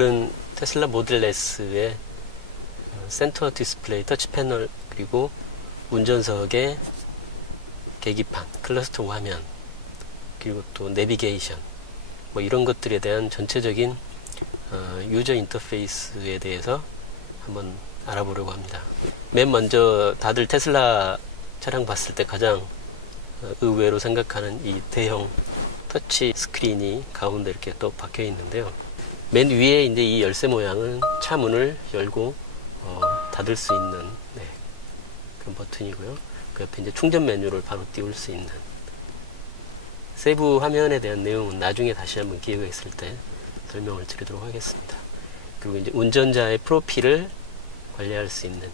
오늘은 테슬라 모델 S의 센터 디스플레이 터치 패널, 그리고 운전석의 계기판, 클러스터 화면, 그리고 또 내비게이션, 뭐 이런 것들에 대한 전체적인 유저 인터페이스에 대해서 한번 알아보려고 합니다. 맨 먼저 다들 테슬라 차량 봤을 때 가장 의외로 생각하는 이 대형 터치 스크린이 가운데 이렇게 또 박혀 있는데요. 맨 위에 이제 이 열쇠 모양은 차 문을 열고 닫을 수 있는 그런 버튼이고요. 그 옆에 이제 충전 메뉴를 바로 띄울 수 있는, 세부 화면에 대한 내용은 나중에 다시 한번 기회가 있을 때 설명을 드리도록 하겠습니다. 그리고 이제 운전자의 프로필을 관리할 수 있는,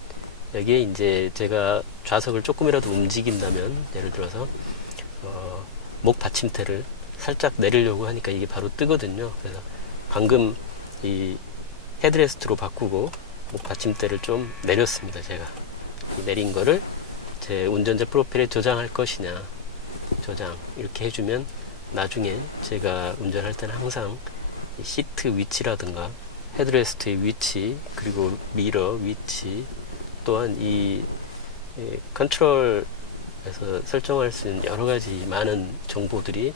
여기에 이제 제가 좌석을 조금이라도 움직인다면, 예를 들어서 목 받침대를 살짝 내리려고 하니까 이게 바로 뜨거든요. 그래서 방금 이 헤드레스트로 바꾸고 목 받침대를 좀 내렸습니다. 제가 내린 거를 제 운전자 프로필에 저장할 것이냐, 저장 이렇게 해주면 나중에 제가 운전할 때는 항상 이 시트 위치라든가 헤드레스트의 위치, 그리고 미러 위치, 또한 이 컨트롤에서 설정할 수 있는 여러 가지 많은 정보들이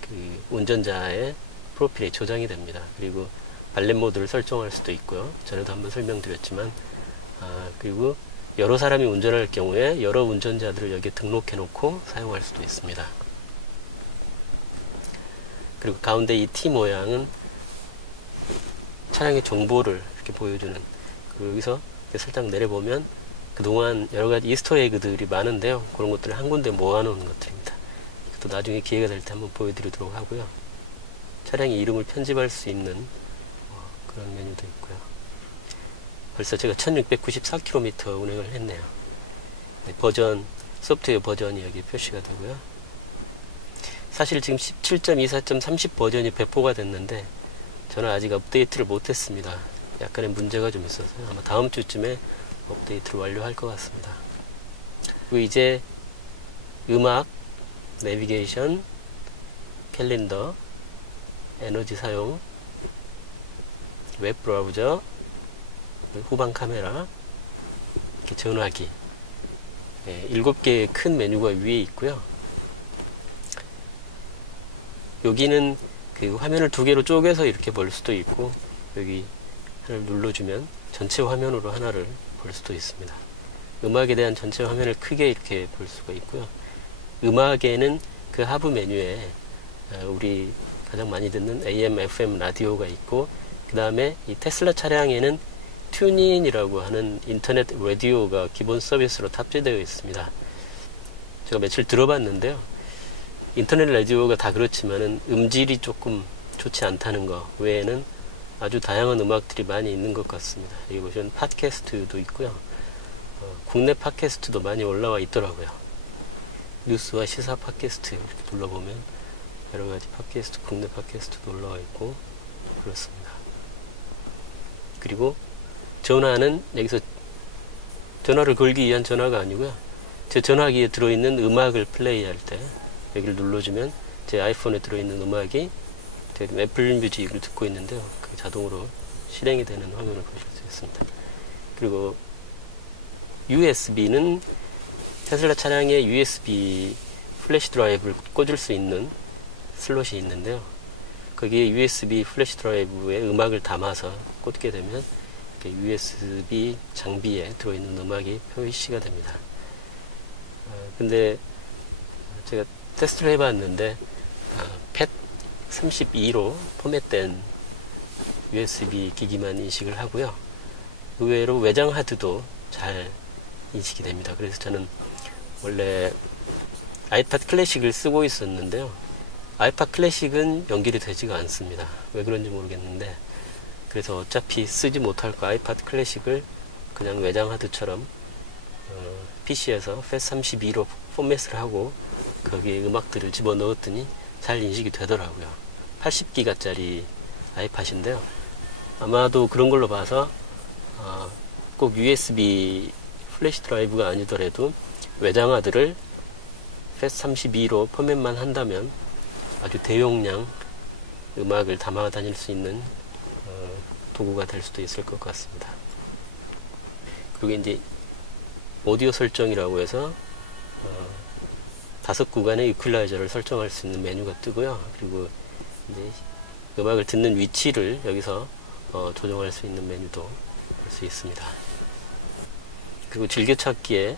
그 운전자의 프로필에 저장이 됩니다. 그리고 발렛 모드를 설정할 수도 있고요. 전에도 한번 설명드렸지만, 그리고 여러 사람이 운전할 경우에 여러 운전자들을 여기에 등록해 놓고 사용할 수도 있습니다. 그리고 가운데 이 T 모양은 차량의 정보를 이렇게 보여주는, 여기서 살짝 내려보면 그동안 여러가지 이스터에그들이 많은데요. 그런 것들을 한 군데 모아놓은 것들입니다. 또 나중에 기회가 될 때 한번 보여드리도록 하고요. 차량의 이름을 편집할 수 있는 그런 메뉴도 있고요. 벌써 제가 1694km 운행을 했네요. 버전, 소프트웨어 버전이 여기 표시가 되고요. 사실 지금 17.24.30 버전이 배포가 됐는데 저는 아직 업데이트를 못했습니다. 약간의 문제가 좀 있어서요. 아마 다음 주쯤에 업데이트를 완료할 것 같습니다. 그리고 이제 음악, 내비게이션, 캘린더, 에너지 사용, 웹 브라우저, 후방 카메라, 이렇게 전화기, 7개의 큰 메뉴가 위에 있고요. 여기는 그 화면을 2개로 쪼개서 이렇게 볼 수도 있고, 여기 하나를 눌러주면 전체 화면으로 하나를 볼 수도 있습니다. 음악에 대한 전체 화면을 크게 이렇게 볼 수가 있고요. 음악에는 그 하부 메뉴에 우리 가장 많이 듣는 AM, FM 라디오가 있고, 그 다음에 이 테슬라 차량에는 튜닝이라고 하는 인터넷 라디오가 기본 서비스로 탑재되어 있습니다. 제가 며칠 들어봤는데요. 인터넷 라디오가 다 그렇지만은 음질이 조금 좋지 않다는 거 외에는 아주 다양한 음악들이 많이 있는 것 같습니다. 여기 보시면 팟캐스트도 있고요. 국내 팟캐스트도 많이 올라와 있더라고요. 뉴스와 시사 팟캐스트 이렇게 눌러보면 여러가지 팟캐스트, 국내 팟캐스트도 올라와 있고 그렇습니다. 그리고 전화는 여기서 전화를 걸기 위한 전화가 아니고요. 제 전화기에 들어있는 음악을 플레이할 때 여기를 눌러주면 제 아이폰에 들어있는 음악이 애플 뮤직을 듣고 있는데요. 그게 자동으로 실행이 되는 화면을 보실 수 있습니다. 그리고 USB는 테슬라 차량에 USB 플래시 드라이브를 꽂을 수 있는 슬롯이 있는데요. 거기에 USB 플래시 드라이브에 음악을 담아서 꽂게 되면 USB 장비에 들어있는 음악이 표시가 됩니다. 근데 제가 테스트를 해봤는데 PET32로 포맷된 USB 기기만 인식을 하고요. 의외로 외장 하드도 잘 인식이 됩니다. 그래서 저는 원래 아이팟 클래식을 쓰고 있었는데요. 아이팟 클래식은 연결이 되지가 않습니다. 왜 그런지 모르겠는데, 그래서 어차피 쓰지 못할 거 아이팟 클래식을 그냥 외장 하드처럼 PC에서 FAT32로 포맷을 하고 거기에 음악들을 집어넣었더니 잘 인식이 되더라고요. 80기가짜리 아이팟인데요. 아마도 그런 걸로 봐서 꼭 USB 플래시 드라이브가 아니더라도 외장 하드를 FAT32로 포맷만 한다면 아주 대용량 음악을 담아 다닐 수 있는 도구가 될 수도 있을 것 같습니다. 그리고 이제 오디오 설정이라고 해서 5구간의 이퀄라이저를 설정할 수 있는 메뉴가 뜨고요. 그리고 이제 음악을 듣는 위치를 여기서 조정할 수 있는 메뉴도 볼 수 있습니다. 그리고 즐겨찾기에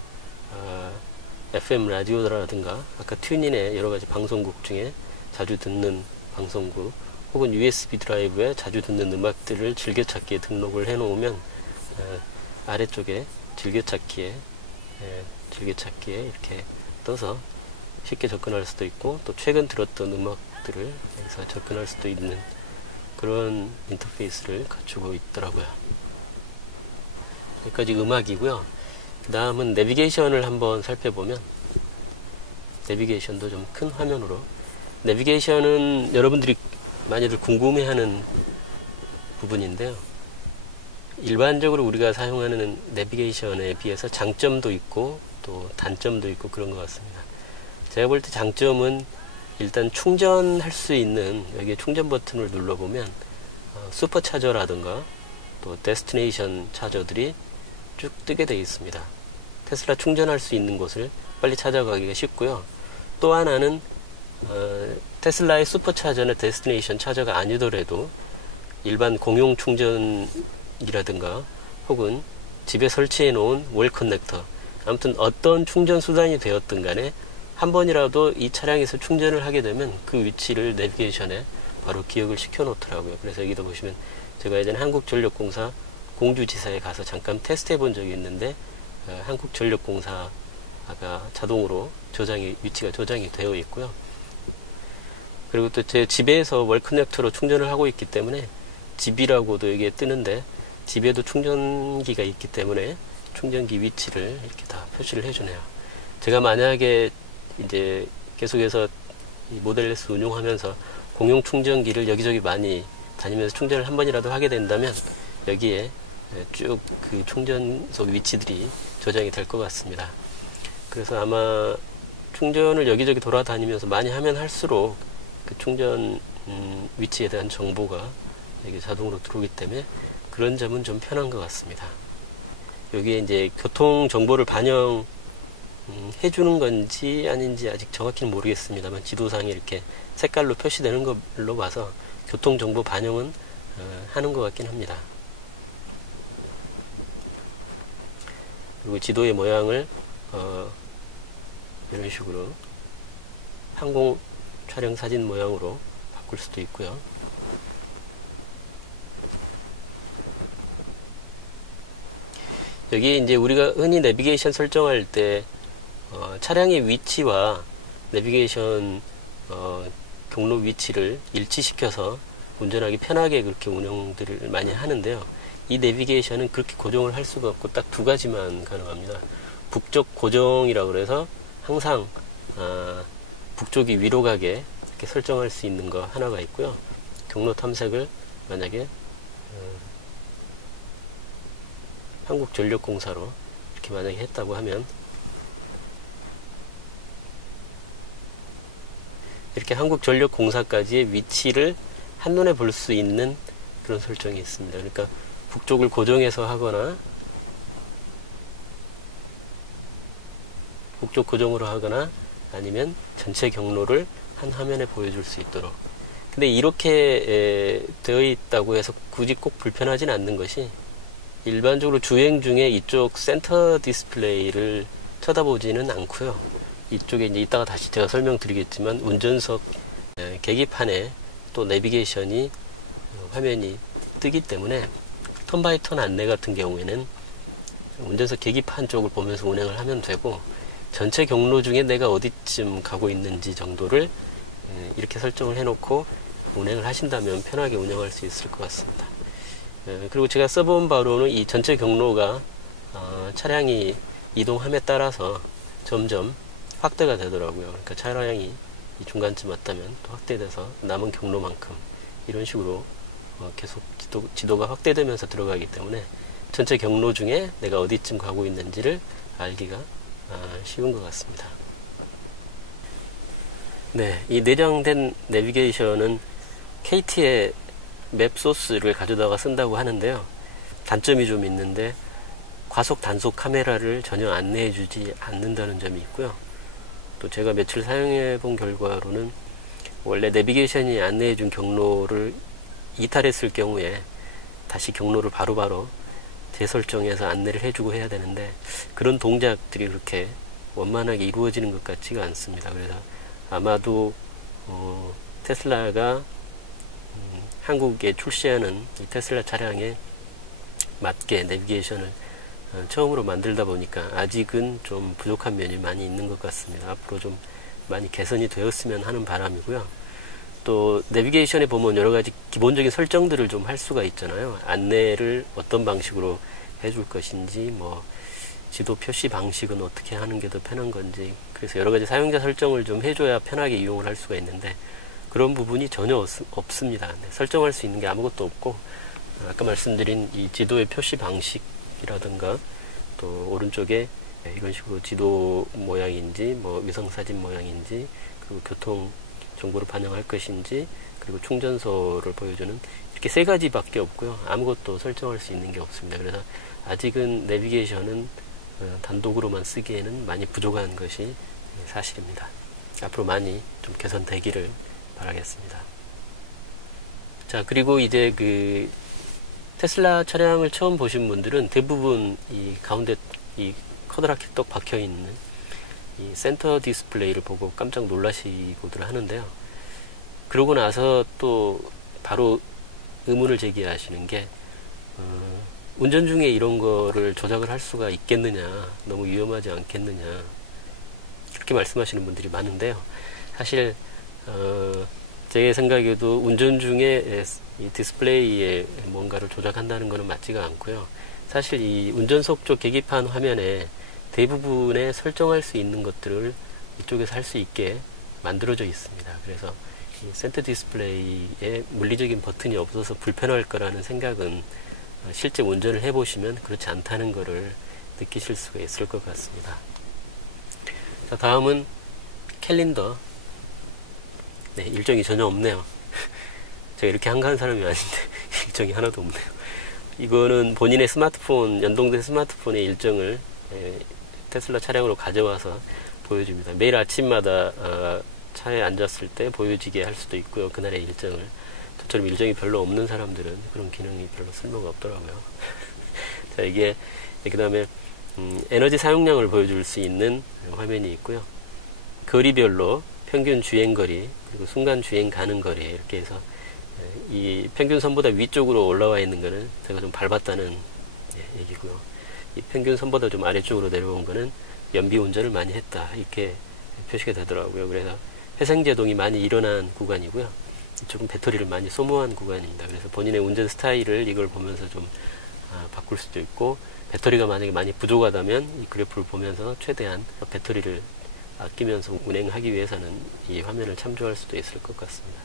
FM 라디오라든가 아까 튜닝의 여러가지 방송국 중에 자주 듣는 방송국 혹은 USB 드라이브에 자주 듣는 음악들을 즐겨찾기에 등록을 해 놓으면 아래쪽에 즐겨찾기에 이렇게 떠서 쉽게 접근할 수도 있고 또 최근 들었던 음악들을 여기서 접근할 수도 있는 그런 인터페이스를 갖추고 있더라고요. 여기까지 음악이고요. 그 다음은 내비게이션을 한번 살펴보면 내비게이션도 좀 큰 화면으로 내비게이션은 여러분들이 많이들 궁금해하는 부분인데요. 일반적으로 우리가 사용하는 내비게이션에 비해서 장점도 있고 또 단점도 있고 그런 것 같습니다. 제가 볼 때 장점은 일단 충전할 수 있는 여기에 충전 버튼을 눌러보면 슈퍼차저라든가 또 데스티네이션 차저들이 쭉 뜨게 되어 있습니다. 테슬라 충전할 수 있는 곳을 빨리 찾아가기가 쉽고요. 또 하나는 테슬라의 슈퍼차저나 데스티네이션 차저가 아니더라도 일반 공용 충전이라든가 혹은 집에 설치해 놓은 월 커넥터, 아무튼 어떤 충전 수단이 되었든 간에 한 번이라도 이 차량에서 충전을 하게 되면 그 위치를 내비게이션에 바로 기억을 시켜 놓더라고요. 그래서 여기도 보시면 제가 예전에 한국전력공사 공주지사에 가서 잠깐 테스트 해본 적이 있는데 한국전력공사가 자동으로 위치가 조장이 되어 있고요. 그리고 또 제 집에서 월 커넥터로 충전을 하고 있기 때문에 집이라고도 여기에 뜨는데 집에도 충전기가 있기 때문에 충전기 위치를 이렇게 다 표시를 해주네요. 제가 만약에 이제 계속해서 이 모델 S 운용하면서 공용 충전기를 여기저기 많이 다니면서 충전을 한 번이라도 하게 된다면 여기에 쭉 그 충전소 위치들이 저장이 될 것 같습니다. 그래서 아마 충전을 여기저기 돌아다니면서 많이 하면 할수록 그 충전 위치에 대한 정보가 여기 자동으로 들어오기 때문에 그런 점은 좀 편한 것 같습니다. 여기에 이제 교통 정보를 반영 해주는 건지 아닌지 아직 정확히는 모르겠습니다만 지도상에 이렇게 색깔로 표시되는 걸로 봐서 교통정보 반영은 하는 것 같긴 합니다. 그리고 지도의 모양을 이런 식으로 항공 촬영 사진 모양으로 바꿀 수도 있고요. 여기 이제 우리가 흔히 내비게이션 설정할 때 차량의 위치와 내비게이션 경로 위치를 일치시켜서 운전하기 편하게 그렇게 운영들을 많이 하는데요. 이 내비게이션은 그렇게 고정을 할 수가 없고 딱 두 가지만 가능합니다. 북쪽 고정이라고 그래서 항상 북쪽이 위로 가게 이렇게 설정할 수 있는 거 하나가 있고요. 경로 탐색을 만약에 한국전력공사로 이렇게 만약에 했다고 하면 이렇게 한국전력공사까지의 위치를 한눈에 볼 수 있는 그런 설정이 있습니다. 그러니까 북쪽을 고정해서 하거나 북쪽 고정으로 하거나 아니면 전체 경로를 한 화면에 보여줄 수 있도록. 근데 이렇게 되어 있다고 해서 굳이 꼭 불편하진 않는 것이 일반적으로 주행 중에 이쪽 센터 디스플레이를 쳐다보지는 않고요. 이쪽에 이제 이따가 다시 제가 설명드리겠지만 운전석 계기판에 또 내비게이션이 화면이 뜨기 때문에 턴바이턴 안내 같은 경우에는 운전석 계기판 쪽을 보면서 운행을 하면 되고 전체 경로 중에 내가 어디쯤 가고 있는지 정도를 이렇게 설정을 해놓고 운행을 하신다면 편하게 운영할 수 있을 것 같습니다. 그리고 제가 써본 바로는 이 전체 경로가 차량이 이동함에 따라서 점점 확대가 되더라고요. 그러니까 차량이 이 중간쯤 왔다면 또 확대돼서 남은 경로만큼 이런 식으로 계속 지도가 확대되면서 들어가기 때문에 전체 경로 중에 내가 어디쯤 가고 있는지를 알기가 쉬운 것 같습니다. 네, 이 내장된 내비게이션은 KT의 맵 소스를 가져다가 쓴다고 하는데요. 단점이 좀 있는데 과속 단속 카메라를 전혀 안내해 주지 않는다는 점이 있고요. 또 제가 며칠 사용해 본 결과로는 원래 내비게이션이 안내해 준 경로를 이탈했을 경우에 다시 경로를 바로바로 재설정해서 안내를 해주고 해야 되는데 그런 동작들이 그렇게 원만하게 이루어지는 것 같지가 않습니다. 그래서 아마도 테슬라가 한국에 출시하는 이 테슬라 차량에 맞게 내비게이션을 처음으로 만들다 보니까 아직은 좀 부족한 면이 많이 있는 것 같습니다. 앞으로 좀 많이 개선이 되었으면 하는 바람이고요. 또 내비게이션에 보면 여러 가지 기본적인 설정들을 좀 할 수가 있잖아요. 안내를 어떤 방식으로 해줄 것인지, 뭐 지도 표시 방식은 어떻게 하는 게 더 편한 건지, 그래서 여러 가지 사용자 설정을 좀 해줘야 편하게 이용을 할 수가 있는데 그런 부분이 전혀 없습니다. 설정할 수 있는 게 아무것도 없고, 아까 말씀드린 이 지도의 표시 방식이라든가 또 오른쪽에 이런 식으로 지도 모양인지 뭐 위성사진 모양인지 그리고 교통 정보를 반영할 것인지 그리고 충전소를 보여주는 이렇게 세 가지밖에 없고요. 아무것도 설정할 수 있는 게 없습니다. 그래서 아직은 내비게이션은 단독으로만 쓰기에는 많이 부족한 것이 사실입니다. 앞으로 많이 좀 개선되기를 바라겠습니다. 자, 그리고 이제 그 테슬라 차량을 처음 보신 분들은 대부분 이 가운데 이 커다랗게 떡 박혀 있는 이 센터 디스플레이를 보고 깜짝 놀라시고들 하는데요. 그러고 나서 또 바로 의문을 제기하시는 게 운전 중에 이런 거를 조작을 할 수가 있겠느냐, 너무 위험하지 않겠느냐, 그렇게 말씀하시는 분들이 많은데요. 사실 제 생각에도 운전 중에 이 디스플레이에 뭔가를 조작한다는 것은 맞지가 않고요. 사실 이 운전석 쪽 계기판 화면에 대부분의 설정할 수 있는 것들을 이쪽에서 할 수 있게 만들어져 있습니다. 그래서 이 센터 디스플레이에 물리적인 버튼이 없어서 불편할 거라는 생각은 실제 운전을 해보시면 그렇지 않다는 것을 느끼실 수가 있을 것 같습니다. 자, 다음은 캘린더. 네, 일정이 전혀 없네요. 제가 이렇게 한가한 사람이 아닌데 일정이 하나도 없네요. 이거는 본인의 스마트폰, 연동된 스마트폰의 일정을 테슬라 차량으로 가져와서 보여줍니다. 매일 아침마다 차에 앉았을 때 보여지게 할 수도 있고요. 그날의 일정을. 저처럼 일정이 별로 없는 사람들은 그런 기능이 별로 쓸모가 없더라고요. 자, 이게 그 다음에 에너지 사용량을 보여줄 수 있는 화면이 있고요. 거리별로 평균 주행거리, 그리고 순간 주행 가능 거리, 이렇게 해서 이 평균선보다 위쪽으로 올라와 있는 거는 제가 좀 밟았다는 얘기고요. 이 평균선보다 좀 아래쪽으로 내려온 거는 연비 운전을 많이 했다, 이렇게 표시가 되더라고요. 그래서 회생제동이 많이 일어난 구간이고요. 조금 배터리를 많이 소모한 구간입니다. 그래서 본인의 운전 스타일을 이걸 보면서 좀 바꿀 수도 있고, 배터리가 만약에 많이 부족하다면 이 그래프를 보면서 최대한 배터리를 아끼면서 운행하기 위해서는 이 화면을 참조할 수도 있을 것 같습니다.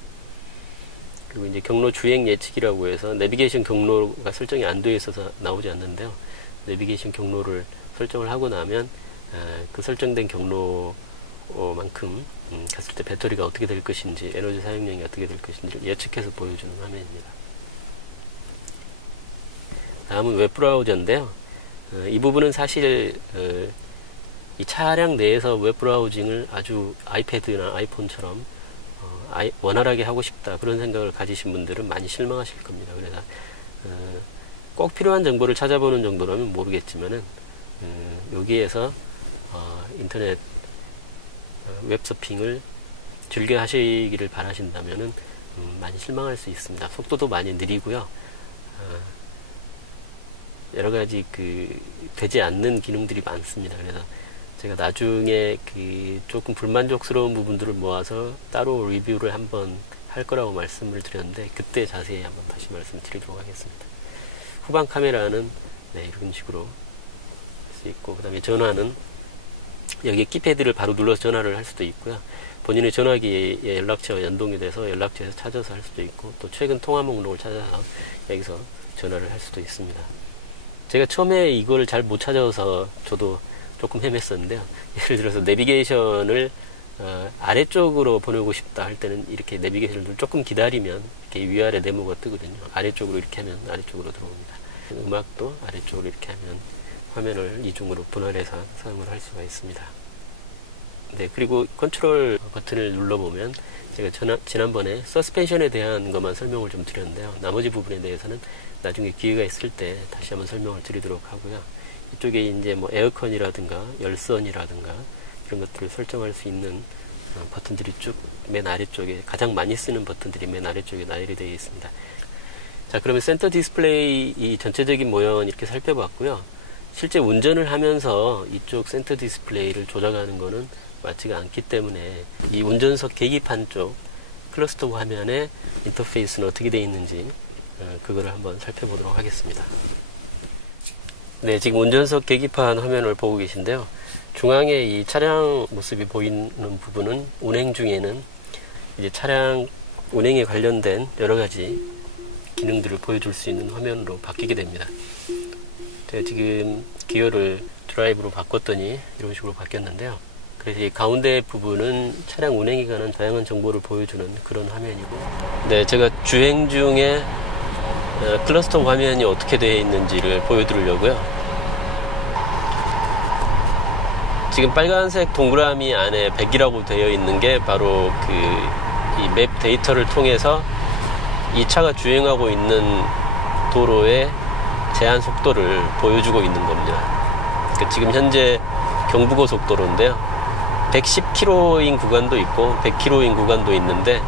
그리고 이제 경로 주행 예측이라고 해서 내비게이션 경로가 설정이 안 되어 있어서 나오지 않는데요. 내비게이션 경로를 설정을 하고 나면 그 설정된 경로만큼 갔을 때 배터리가 어떻게 될 것인지, 에너지 사용량이 어떻게 될 것인지를 예측해서 보여주는 화면입니다. 다음은 웹브라우저인데요. 이 부분은 사실 이 차량 내에서 웹브라우징을 아주 아이패드나 아이폰처럼 원활하게 하고 싶다, 그런 생각을 가지신 분들은 많이 실망하실 겁니다. 그래서 꼭 필요한 정보를 찾아보는 정도라면 모르겠지만은 여기에서 인터넷 웹서핑을 즐겨 하시기를 바라신다면은 많이 실망할 수 있습니다. 속도도 많이 느리고요. 여러 가지 되지 않는 기능들이 많습니다. 그래서 제가 나중에 조금 불만족스러운 부분들을 모아서 따로 리뷰를 한번 할 거라고 말씀을 드렸는데, 그때 자세히 한번 다시 말씀드리도록 하겠습니다. 후방 카메라는 이런 식으로 할 수 있고, 그 다음에 전화는 여기에 키패드를 바로 눌러서 전화를 할 수도 있고요. 본인의 전화기에 연락처가 연동이 돼서 연락처에서 찾아서 할 수도 있고, 또 최근 통화 목록을 찾아서 여기서 전화를 할 수도 있습니다. 제가 처음에 이걸 잘 못 찾아서 저도 조금 헤맸었는데요. 예를 들어서 내비게이션을 아래쪽으로 보내고 싶다 할 때는 이렇게 내비게이션을 조금 기다리면 이렇게 위아래 네모가 뜨거든요. 아래쪽으로 이렇게 하면 아래쪽으로 들어옵니다. 음악도 아래쪽으로 이렇게 하면 화면을 이중으로 분할해서 사용을 할 수가 있습니다. 네, 그리고 컨트롤 버튼을 눌러보면 제가 지난번에 서스펜션에 대한 것만 설명을 좀 드렸는데요. 나머지 부분에 대해서는 나중에 기회가 있을 때 다시 한번 설명을 드리도록 하고요. 이쪽에 이제 뭐 에어컨이라든가 열선이라든가 이런 것들을 설정할 수 있는 버튼들이 쭉 맨 아래쪽에, 가장 많이 쓰는 버튼들이 맨 아래쪽에 나열이 되어 있습니다. 자, 그러면 센터 디스플레이 이 전체적인 모형은 이렇게 살펴봤고요. 실제 운전을 하면서 이쪽 센터 디스플레이를 조작하는 거는 맞지가 않기 때문에 이 운전석 계기판 쪽 클러스터 화면의 인터페이스는 어떻게 되어 있는지 그거를 한번 살펴보도록 하겠습니다. 네, 지금 운전석 계기판 화면을 보고 계신데요. 중앙에 이 차량 모습이 보이는 부분은 운행 중에는 이제 차량 운행에 관련된 여러 가지 기능들을 보여줄 수 있는 화면으로 바뀌게 됩니다. 제가 지금 기어를 드라이브로 바꿨더니 이런 식으로 바뀌었는데요. 그래서 이 가운데 부분은 차량 운행에 관한 다양한 정보를 보여주는 그런 화면이고, 네, 제가 주행 중에 클러스터 화면이 어떻게 되어 있는지를 보여드리려고요. 지금 빨간색 동그라미 안에 100이라고 되어 있는 게 바로 이 맵 데이터를 통해서 이 차가 주행하고 있는 도로의 제한 속도를 보여주고 있는 겁니다. 그러니까 지금 현재 경부고속도로인데요. 110km인 구간도 있고 100km인 구간도 있는데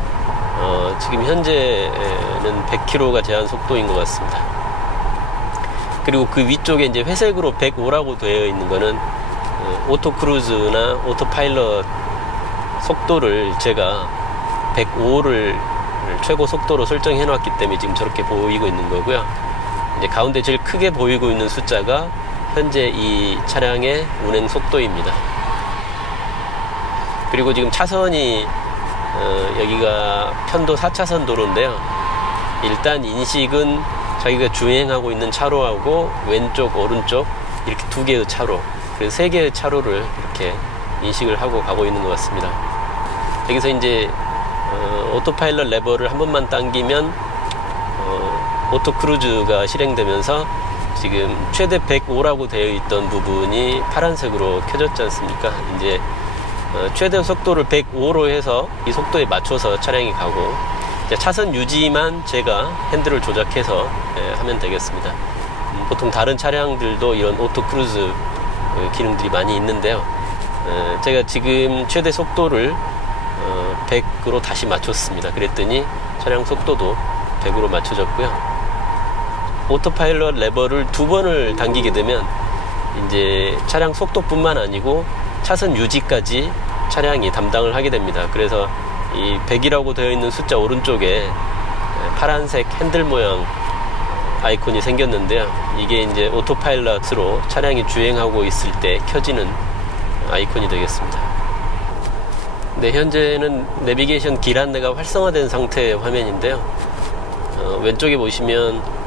지금 현재는 100km가 제한 속도인 것 같습니다. 그리고 그 위쪽에 이제 회색으로 105라고 되어 있는 거는 오토 크루즈나 오토 파일럿 속도를 제가 105를 최고 속도로 설정해 놨기 때문에 지금 저렇게 보이고 있는 거고요. 이제 가운데 제일 크게 보이고 있는 숫자가 현재 이 차량의 운행 속도입니다. 그리고 지금 차선이 여기가 편도 4차선 도로인데요. 일단 인식은 자기가 주행하고 있는 차로하고 왼쪽 오른쪽 이렇게 두 개의 차로, 그래서 세 개의 차로를 이렇게 인식을 하고 가고 있는 것 같습니다. 여기서 이제 오토파일럿 레버를 한 번만 당기면 오토 크루즈가 실행되면서 지금 최대 105라고 되어 있던 부분이 파란색으로 켜졌지 않습니까? 이제 최대 속도를 105로 해서 이 속도에 맞춰서 차량이 가고, 이제 차선 유지만 제가 핸들을 조작해서 하면 되겠습니다. 보통 다른 차량들도 이런 오토 크루즈 기능들이 많이 있는데요. 제가 지금 최대 속도를 100으로 다시 맞췄습니다. 그랬더니 차량 속도도 100으로 맞춰졌고요. 오토파일럿 레버를 2번을 당기게 되면 이제 차량 속도뿐만 아니고 차선 유지까지 차량이 담당을 하게 됩니다. 그래서 이 100이라고 되어 있는 숫자 오른쪽에 파란색 핸들 모양 아이콘이 생겼는데요. 이게 이제 오토파일럿으로 차량이 주행하고 있을 때 켜지는 아이콘이 되겠습니다. 네, 현재는 내비게이션 길 안내가 활성화된 상태의 화면인데요. 왼쪽에 보시면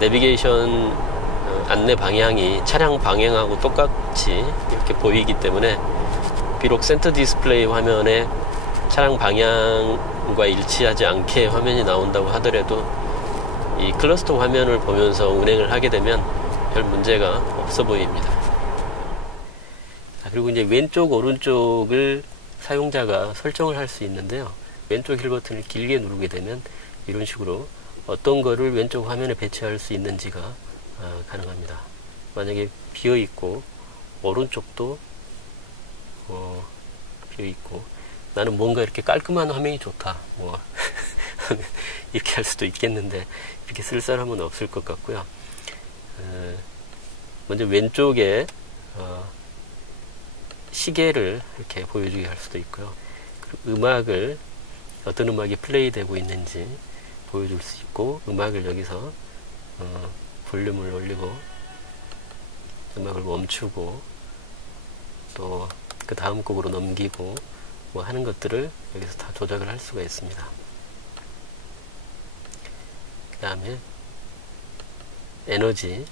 내비게이션 안내 방향이 차량 방향하고 똑같이 이렇게 보이기 때문에 비록 센터 디스플레이 화면에 차량 방향과 일치하지 않게 화면이 나온다고 하더라도 이 클러스터 화면을 보면서 운행을 하게 되면 별 문제가 없어 보입니다. 그리고 이제 왼쪽 오른쪽을 사용자가 설정을 할 수 있는데요. 왼쪽 힐 버튼을 길게 누르게 되면 이런 식으로 어떤 거를 왼쪽 화면에 배치할 수 있는지가 가능합니다. 만약에 비어있고 오른쪽도 비어있고 나는 뭔가 이렇게 깔끔한 화면이 좋다 뭐 이렇게 할 수도 있겠는데 이렇게 쓸 사람은 없을 것 같고요. 먼저 왼쪽에 시계를 이렇게 보여주게 할 수도 있고요. 그리고 음악을 어떤 음악이 플레이 되고 있는지 보여줄 수 있고, 음악을 여기서 볼륨을 올리고 음악을 멈추고 또 그 다음 곡으로 넘기고 뭐 하는 것들을 여기서 다 조작을 할 수가 있습니다. 그 다음에 에너지,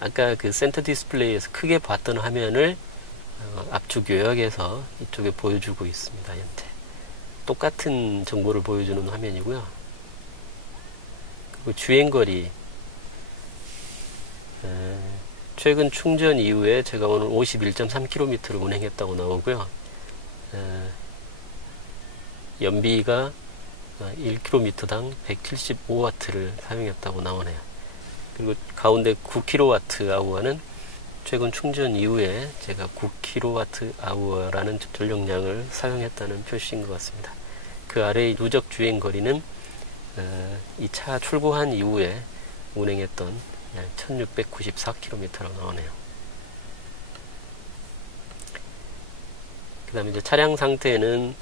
아까 그 센터 디스플레이에서 크게 봤던 화면을 압축 요약해서 이쪽에 보여주고 있습니다. 현재 똑같은 정보를 보여주는 화면이고요. 그리고 주행거리, 최근 충전 이후에 제가 오늘 51.3km를 운행했다고 나오고요. 연비가 1km당 175W를 사용했다고 나오네요. 그리고 가운데 9kWh는 최근 충전 이후에 제가 9kWh라는 전력량을 사용했다는 표시인 것 같습니다. 그 아래의 누적 주행 거리는 이 차 출고한 이후에 운행했던 1694km라고 나오네요. 그 다음에 이제 차량 상태는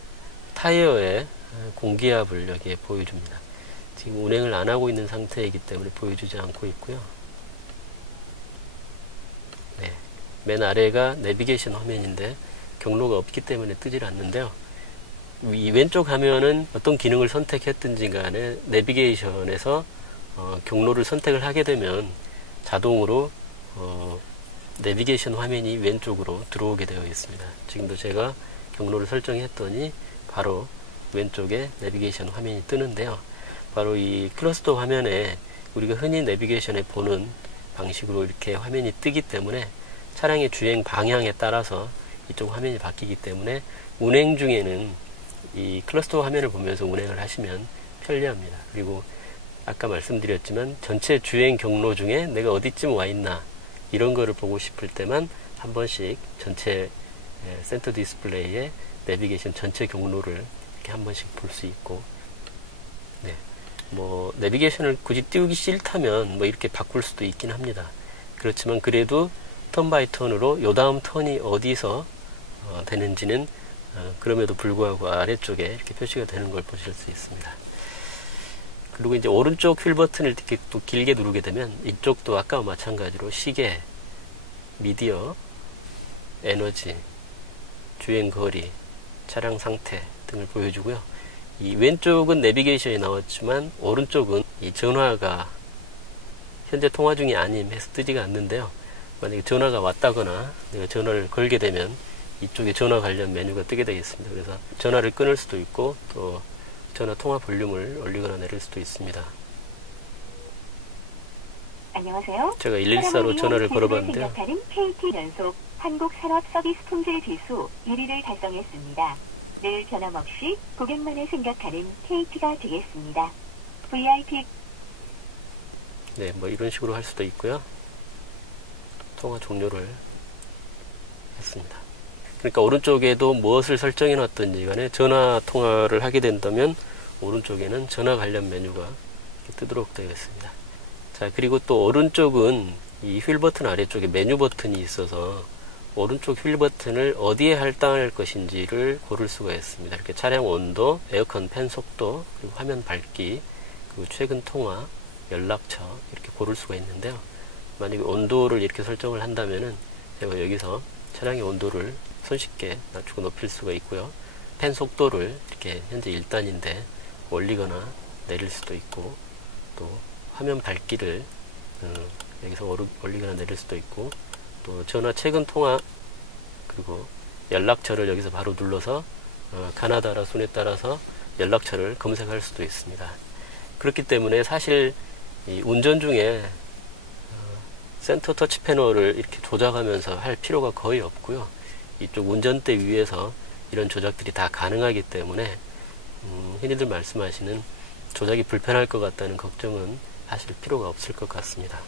타이어의 공기압을 여기에 보여줍니다. 지금 운행을 안 하고 있는 상태이기 때문에 보여주지 않고 있고요. 네, 맨 아래가 내비게이션 화면인데 경로가 없기 때문에 뜨질 않는데요. 이 왼쪽 화면은 어떤 기능을 선택했든지 간에 내비게이션에서 경로를 선택을 하게 되면 자동으로 내비게이션 화면이 왼쪽으로 들어오게 되어 있습니다. 지금도 제가 경로를 설정했더니 바로 왼쪽에 내비게이션 화면이 뜨는데요. 바로 이 클러스터 화면에 우리가 흔히 내비게이션에 보는 방식으로 이렇게 화면이 뜨기 때문에 차량의 주행 방향에 따라서 이쪽 화면이 바뀌기 때문에 운행 중에는 이 클러스터 화면을 보면서 운행을 하시면 편리합니다. 그리고 아까 말씀드렸지만 전체 주행 경로 중에 내가 어디쯤 와 있나 이런 거를 보고 싶을 때만 한 번씩 전체 센터 디스플레이에 내비게이션 전체 경로를 이렇게 한 번씩 볼 수 있고, 네, 뭐 내비게이션을 굳이 띄우기 싫다면 뭐 이렇게 바꿀 수도 있긴 합니다. 그렇지만 그래도 턴 바이 턴으로 요 다음 턴이 어디서 되는지는 그럼에도 불구하고 아래쪽에 이렇게 표시가 되는 걸 보실 수 있습니다. 그리고 이제 오른쪽 휠 버튼을 이렇게 또 길게 누르게 되면 이쪽도 아까와 마찬가지로 시계, 미디어, 에너지, 주행 거리, 차량 상태 등을 보여주고요. 이 왼쪽은 내비게이션이 나왔지만 오른쪽은 이 전화가 현재 통화 중이 아님 해서 뜨지가 않는데요. 만약에 전화가 왔다거나 내가 전화를 걸게 되면 이쪽에 전화 관련 메뉴가 뜨게 되겠습니다. 그래서 전화를 끊을 수도 있고 또 전화 통화 볼륨을 올리거나 내릴 수도 있습니다. 안녕하세요. 제가 114로 전화를 걸어봤는데요. 생각하는 KT 연속 한국 산업 서비스 품질 지수 1위를 달성했습니다. 늘 변함없이 고객만을 생각하는 KT가 되겠습니다. VIP. 네, 뭐 이런 식으로 할 수도 있고요. 통화 종료를 했습니다. 그러니까 오른쪽에도 무엇을 설정해 놨든지 간에 전화 통화를 하게 된다면 오른쪽에는 전화 관련 메뉴가 뜨도록 되어 있습니다. 자, 그리고 또 오른쪽은 이 휠 버튼 아래쪽에 메뉴 버튼이 있어서 오른쪽 휠 버튼을 어디에 할당할 것인지를 고를 수가 있습니다. 이렇게 차량 온도, 에어컨 팬 속도, 그리고 화면 밝기, 그리고 최근 통화, 연락처 이렇게 고를 수가 있는데요. 만약에 온도를 이렇게 설정을 한다면은 제가 여기서 차량의 온도를 손쉽게 낮추고 높일 수가 있고요. 팬 속도를 이렇게 현재 1단인데 올리거나 내릴 수도 있고, 또 화면 밝기를 여기서 올리거나 내릴 수도 있고, 또 전화 최근 통화 그리고 연락처를 여기서 바로 눌러서 가나다라 순에 따라서 연락처를 검색할 수도 있습니다. 그렇기 때문에 사실 이 운전 중에 센터 터치 패널을 이렇게 조작하면서 할 필요가 거의 없고요. 이쪽 운전대 위에서 이런 조작들이 다 가능하기 때문에 흔히들 말씀하시는 조작이 불편할 것 같다는 걱정은 하실 필요가 없을 것 같습니다.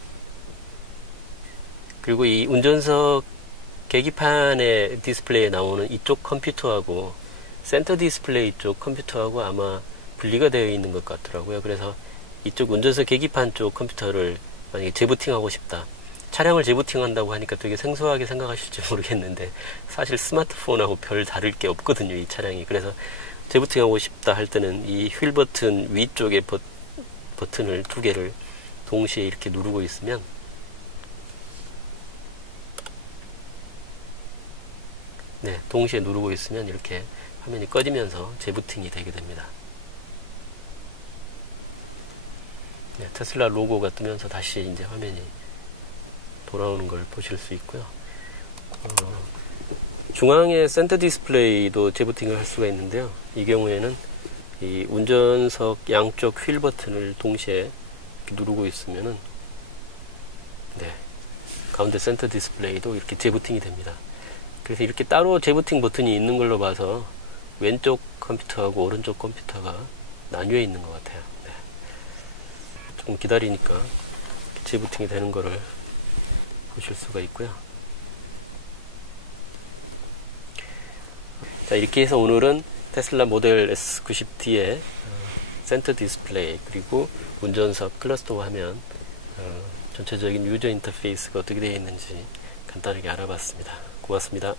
그리고 이 운전석 계기판의 디스플레이에 나오는 이쪽 컴퓨터하고 센터 디스플레이 쪽 컴퓨터하고 아마 분리가 되어 있는 것 같더라고요. 그래서 이쪽 운전석 계기판 쪽 컴퓨터를 만약에 재부팅하고 싶다, 차량을 재부팅한다고 하니까 되게 생소하게 생각하실지 모르겠는데 사실 스마트폰하고 별 다를 게 없거든요, 이 차량이. 그래서 재부팅하고 싶다 할 때는 이 휠 버튼 위쪽에 버튼을 두 개를 동시에 이렇게 누르고 있으면 동시에 누르고 있으면 이렇게 화면이 꺼지면서 재부팅이 되게 됩니다. 테슬라 로고가 뜨면서 다시 이제 화면이 돌아오는 걸 보실 수 있고요. 중앙에 센터 디스플레이도 재부팅을 할 수가 있는데요. 이 경우에는 이 운전석 양쪽 휠 버튼을 동시에 누르고 있으면은 네, 가운데 센터 디스플레이도 이렇게 재부팅이 됩니다. 그래서 이렇게 따로 재부팅 버튼이 있는 걸로 봐서 왼쪽 컴퓨터하고 오른쪽 컴퓨터가 나뉘어 있는 것 같아요. 네. 조금 기다리니까 재부팅이 되는 거를 보실 수가 있고요. 자, 이렇게 해서 오늘은 테슬라 모델 S90D의 센터 디스플레이 그리고 운전석 클러스터 화면 전체적인 유저 인터페이스가 어떻게 되어 있는지 간단하게 알아봤습니다. 고맙습니다.